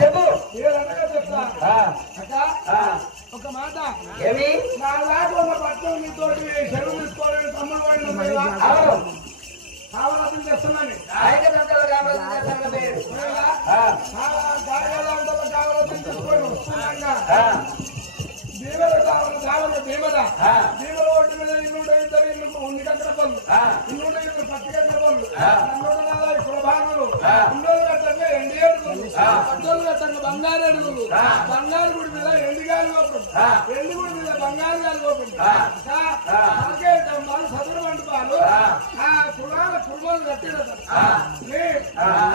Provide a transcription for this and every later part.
చెప్పు చెప్తా అక్క ఒక మాట ఏమి నా దాంట్లో ఉన్న పట్టణం నీతో చెరువు తీసుకోవాలని తమ్ముడు వాడిని కావరాత్రి చేస్తున్నాను కావరాత్రి తీసుకోండి భీమల కావాలి భీమల భీమల ఒడ్డు మీద ఇల్లు ఇద్దరు ఇల్లు ఉంది కక్కడ పనులు ఇల్లు ఇద్దరు పచ్చి కక్కడ పనులు నన్ను సులభానులు ఇల్లు కట్టంగా ఎండి అడుగులు అడ్డలు కట్టంగా బంగారు అడుగులు బంగారు గుడి మీద ఎండిగాలి గోపురం ఎండి గుడి మీద బంగారు గాలి గోపురం వాళ్ళు సదురు మండపాలు కులాల కుటుంబాలు కట్టినట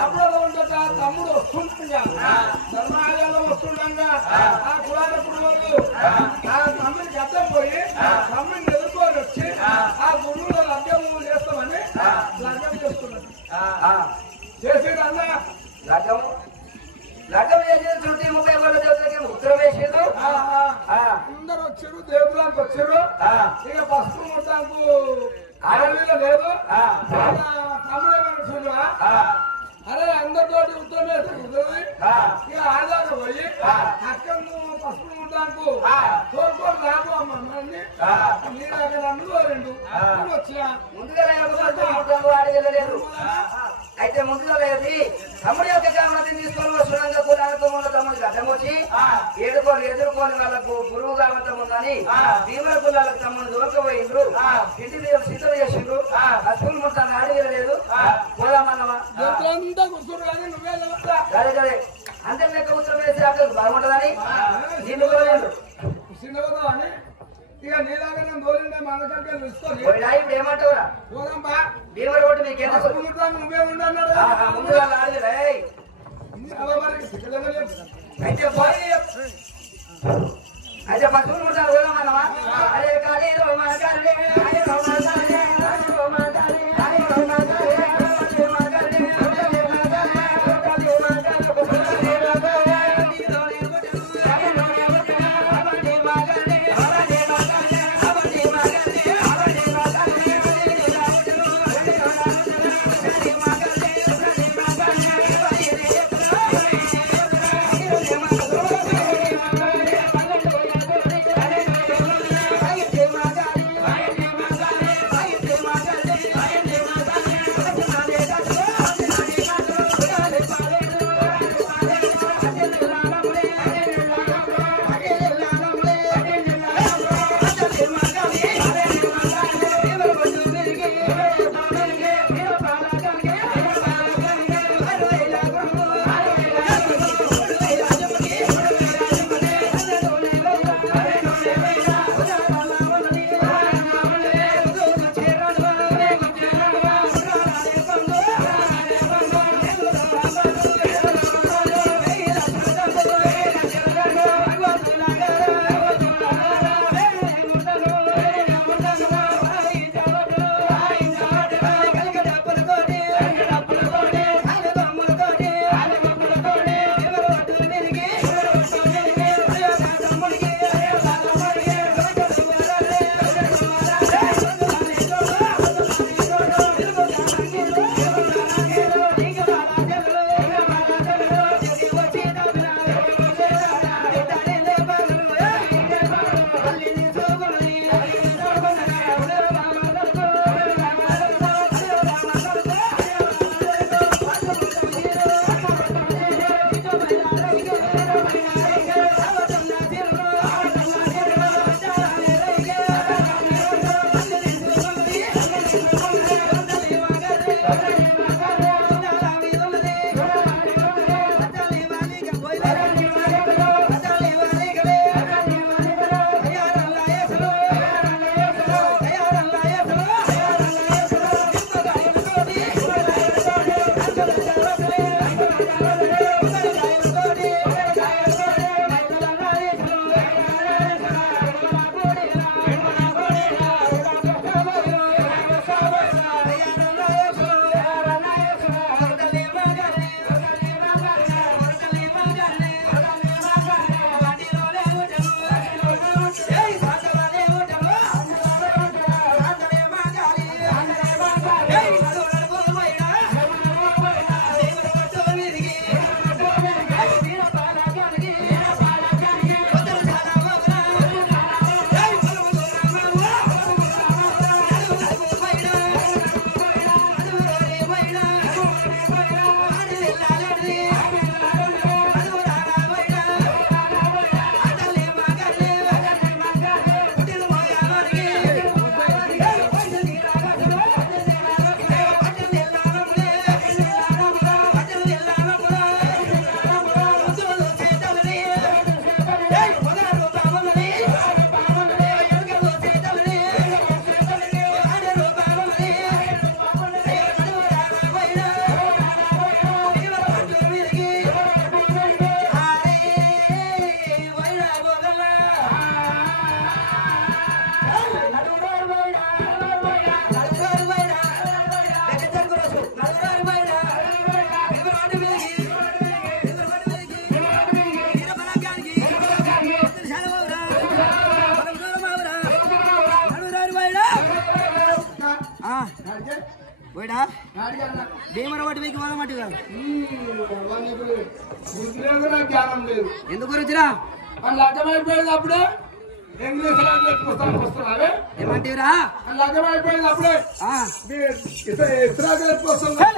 అప్పుడు ఉండట తమ్ముడు వస్తుండగా ధర్మాలయాల్లో వస్తుండగా ఆ కులాల కుటుంబాలు ఆ తమ్ముడికి అర్థం పోయి తమ్ముడిని ఎదుర్కొని వచ్చి ఆ గురువులో లగ్నం చేస్తామని లగ్నం చేస్తున్నది చేసేది అన్న లగ్గం చేసేది 30 వాళ్ళ దేవతలకి ఉత్తరం వేసేది అందరు వచ్చారు దేవుళ్ళకి వచ్చారు ఇక పసుపు ముట్టాకు ఆడవీలో లేదు తమ్ముడు ఏమన్నా అరే అందరితోటి ఉత్తరం వేస్తే కుదరదు ఇక ఆడదాకా పోయి అక్కను పసుపు ముట్టాకు తోడుకొని రాదు అమ్మ మీరు అక్కడ అందులో రెండు వచ్చినా ముందుగా అయితే ముందుగా లేదు తమ్ముడి యొక్క కామనని తీసుకొని వస్తున్నాగా కులాలతో ఉన్న తమ్ముడికి అడ్డం వచ్చి ఎదుర్కొని వాళ్ళకు గురువు కావటం ఉందని భీమల కులాలకు తమ్ముడు దూరకపోయిండ్రు ఇంటి మీద సిద్ధం చేసిండ్రు అసలు మొత్తాన్ని అడిగలేదు పోదామన్నమా సరే సరే అంతే లెక్క ఉత్తరం వేసి అక్కడ బాగుంటుందని నిన్ను పోలేదు అని ఇక నీలాగా నేను దోలిండే మనకంటే తెలుసుకొని ఇప్పుడు ఏమంటావురా పోదాంబా భీమల రోడ్డు మీకు నువ్వే ఉండన్నాడు ముందుగా ఆడలేదు అయితే పోయి అయితే పసుపు ఉంటారు పోదామన్నమా అదే కానీ పోయిడా భీమర ఒకటి మీకు పోదామట్టి కాదు జ్ఞానం లేదు ఎందుకు గురించిరా వాళ్ళు అర్థమైపోయింది అప్పుడే ఇంగ్లీష్ వస్తున్నావే ఏమంటారా వాళ్ళు అర్థమైపోయింది అప్పుడే ఇస్రాకు వస్తున్నా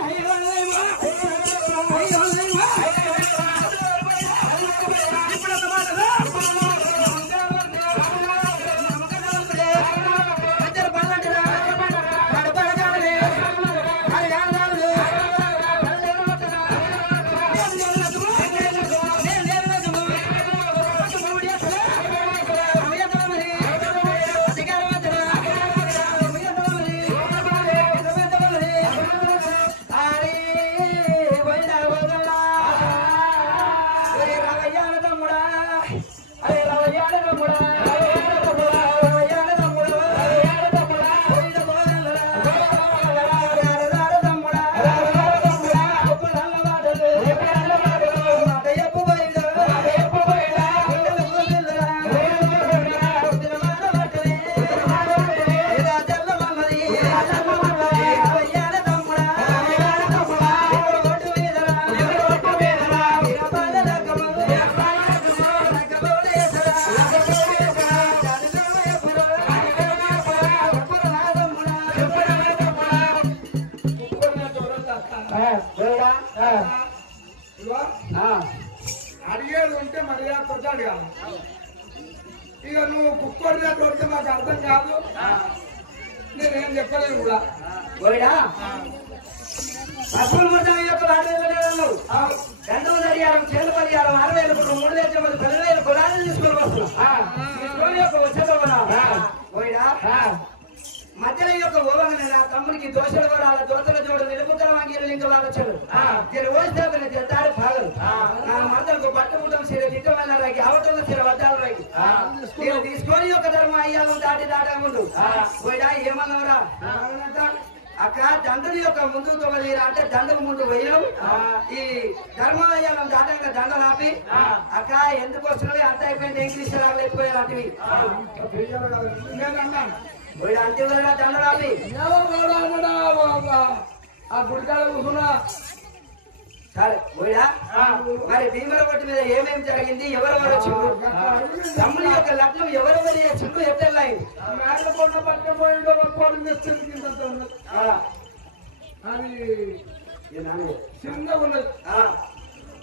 అడిగేది ఉంటే మర్యాద అడగాలి ఇక నువ్వు కుక్కడిగా కొడితే మాకు అర్థం కాదు నేనేం చెప్పలేను కూడా అసలు మొత్తం యొక్క గంటల పరిహారం చేతుల పరిహారం 6,000 3 లక్షల 10,000 కులాలు తీసుకొని వస్తున్నా మధ్యలో యొక్క ఓవంగా నా తమ్మునికి దోషలు కూడా దోతల జోడు నిలుపుకల వాంగీలు ఇంకా ఆలోచనలు ఓడిస్తాపని తెద్దాడు భాగలు నా మరదలకు పట్టుకుంటాం సీర తిట్టమల్ల రాకి అవటంలో సీర వడ్డాలు రాకి నేను తీసుకొని ఒక ధర్మం అయ్యాలను దాటా ముందు పోయిడా ఏమన్నావురా అక్క దండలు యొక్క ముందు తొగలేరా అంటే దండకు ముందు వేయడం ఈ ధర్మాలయాలను దాటంగా దండలు ఆపి అక్క ఎందుకు వస్తున్నాయి అంత అయిపోయింది ఇంగ్లీష్ రాగలేకపోయారు అటువి అంటే దండలు ఆపి ఆ గుడికాడ కూర్చున్నా సరే పోయిడా మరి భీమర ఒట్టి మీద ఏమేమి జరిగింది ఎవరెవరు వచ్చిండు తమ్ముని యొక్క లగ్నం ఎవరెవరి చుట్టూ ఎట్టెళ్ళాయింది మేకపోయిన పట్టుకుపోయిందో అది చిన్నగా ఉన్నది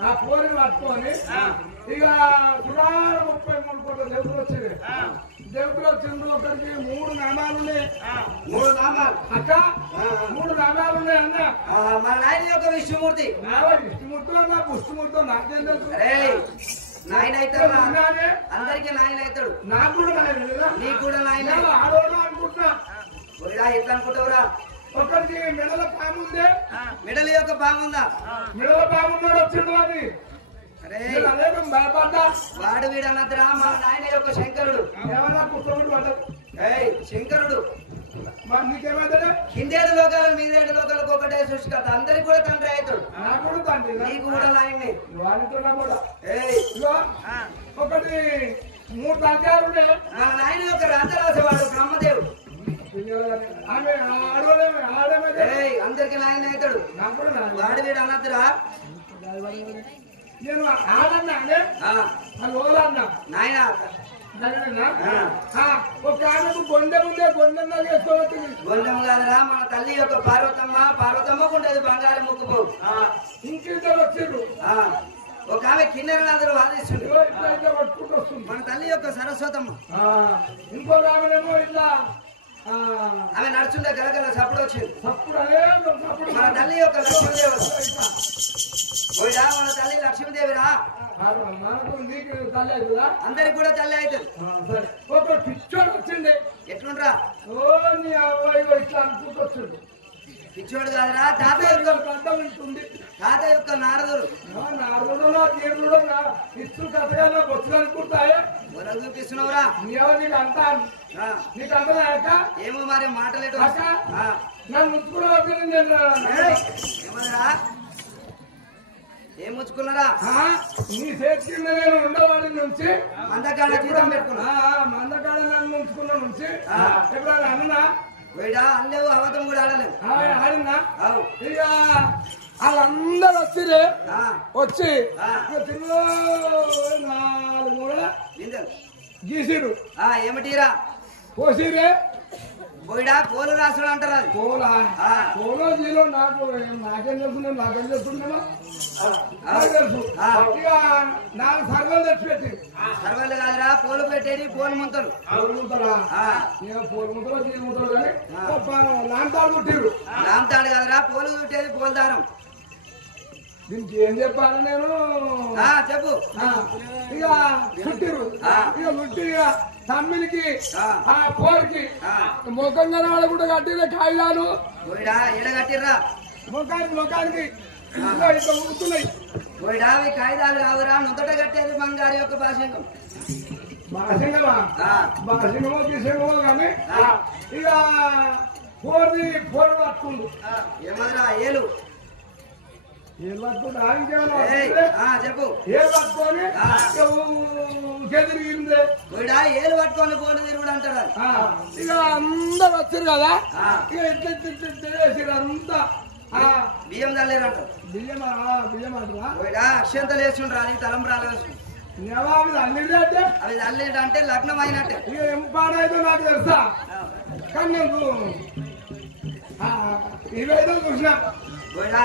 ఆ పోరిని పట్టుకొని ఇక సుమారు 33 కోట్ల దేవుడు వచ్చింది దేవుడు వచ్చింది ఒకరికి 3 నామాలు ఉన్నాయి 3 నామాలు అక్క 3 నామాలు ఉన్నాయి అన్న మన నాయన యొక్క విష్ణుమూర్తి విష్ణుమూర్తి అన్న పుష్టిమూర్తి నాకేం తెలుసు నాయన అవుతాడు అందరికి నాయన అవుతాడు నాకు కూడా నాయన నీకు కూడా నాయన ఆడవాడు అనుకుంటున్నా ఎట్లా అనుకుంటావురా ఒకరికి మెడల పాము ఉంది మెడల యొక్క పాము ఉందా మెడల పాము ఉన్నాడు వచ్చిండు అది భయపడ్డా వాడు వీడు అన్నద్రా మన నాయన యొక్క శంకరుడు ఏమన్నా పుస్తకుడు పడ్డదు శంకరుడు మరి నీకేమైతే హిందేడు లోకాలు మీదేడు లోకాలకు ఒకటే సృష్టికర్త అందరికి కూడా తండ్రి అవుతాడు నాకు కూడా తండ్రి నీకు కూడా నాయన్ని వాడితో కూడా ఒకటి 3 రాజ్యాలు ఉన్నాయి మన నాయన యొక్క రాజరాజవాడు బ్రహ్మదేవుడు ఆమె అందరికి నాయన అవుతాడు వాడు వీడు అన్నద్దురా నేను ఆడన్నా అది ఓలన్నా నాయన ఒక ఆమెకు గొండె ముందే గొండెన్నా చేసుకోవచ్చు గొండెం కాదురా మన తల్లి యొక్క పార్వతమ్మకు ఉండేది బంగారం ముక్కుపో ఇంకిద్దరు వచ్చిండ్రు ఒక ఆమె కిన్నెరనాథుడు వాదిస్తుంది పట్టుకుంటూ వస్తుంది మన తల్లి యొక్క సరస్వతమ్మ ఇంకో ఆమెనేమో ఇలా ఆమె నడుచుంటే గలగల సప్పుడు వచ్చింది సప్పుడు మన తల్లి యొక్క లక్ష్మీదేవి పోయిడా మన తల్లి లక్ష్మీదేవిరా అందరికి కూడా తల్లి అవుతుంది ఒక పిచ్చోడు వచ్చింది ఎట్లుండ్రా నీ అబ్బాయి ఇట్లా అనుకుంటూ వచ్చిండు పిచ్చోడు కాదురా తాత యొక్క నారదుడు నారదుడు తీరుడు ఇచ్చు కథగా బొచ్చులు అనుకుంటాయా చూపిస్తున్నావురా నీకు అంతా నీకు అంతా ఏమో మరి మాటలేటు నన్ను ముచ్చుకున్న ఏమన్నారా ఏం ముచ్చుకున్నారా నీ చేతి నేను ఉండవాడి నుంచి మందకాడ జీతం పెట్టుకున్నా మందకాడ నన్ను ఉంచుకున్న నుంచి ఎప్పుడైనా అన్నా పోయిడా అల్లేవు అవతం కూడా ఆడలేవు ఆడిందా అవు ఇక వాళ్ళందరూ వచ్చిరే ఆ, వచ్చి ఆ. తిరుగు 4 మూల బిందెలు గీసిరు ఏమిటిరా పోసిరే పోయిడా పోలు రాసుడు అంటారు అది పోలా ఆ. పోలో జీలో నాకేం తెలుసు నాకేం చేస్తున్నామో తెలుసు ఆ. ఇక 4 సర్వలు తెచ్చిపెట్టి సర్వలు కాదురా పోలు పెట్టేది పోలు ముంతలు పోలుముతారా ఆ, నేను పోలుముతారో జీలుముతారో కానీ లాంతాడు ముట్టిరు రామ్తాడు కాదురా పోలు చుట్టేది పోలు దారం దీనికి ఏం చెప్పాలి నేను చెప్పు ఇక చుట్టిరు ఆ. ఇక చుట్టి ఇక తమ్మిడికి ఆ. ఆ పోరికి ఆ. ముఖంగా నాడు కూడా కట్టిన కాయలాను పోయిడా ఎడగట్టిర్రా ముఖానికి ఇట్లా ఊరుతున్నాయి పోయిడా అవి కాగితాలు కావురా నుదుట కట్టేది బంగారు యొక్క భాషంగం బాసింగమా ఆ. బాసింగమో గీసింగమో కానీ ఇక పోరు పట్టుకుండు ఏమదరా ఏలు ఏళ్ళు పట్టుకుంటా ఇంకేమన్నా ఏయ్, వస్తుందే? చెప్పు ఏళ్ళు పట్టుకొని ఆ. చెదిరిగిందే పోయిడా ఏలు పట్టుకొని పోలు తిరుగుడు అంటారు అది. ఇక అందరు వచ్చారు కదా ఆ. ఇక ఇట్లా వేసారు అంతా బియ్యం తల్లేరంటారు బియ్యం బియ్యం అంటారా పోయిడా అక్షంతలు వేసుకుంటారు అది తలంబ్రాలు వేసుకుంటారు అవి అల్లింది అంటే అవి తల్లేటంటే లగ్నం అయినట్టే ఇక ఏం పాడైతే నాకు తెలుసా కానీ నేను 25 చూసినా పోయిడా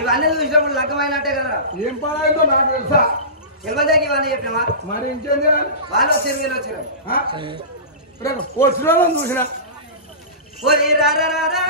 ఇవన్నీ చూసినప్పుడు లగ్నం అయినట్టే కదరా ఏం పాడైందో నాకు తెలుసా తెలియదేకి ఇవన్నీ చెప్పినావా మరి ఇంకేం చేయాలి వాళ్ళు వచ్చారు వీళ్ళు వచ్చారు వచ్చిన చూసిన ఓరి రా రా రా రా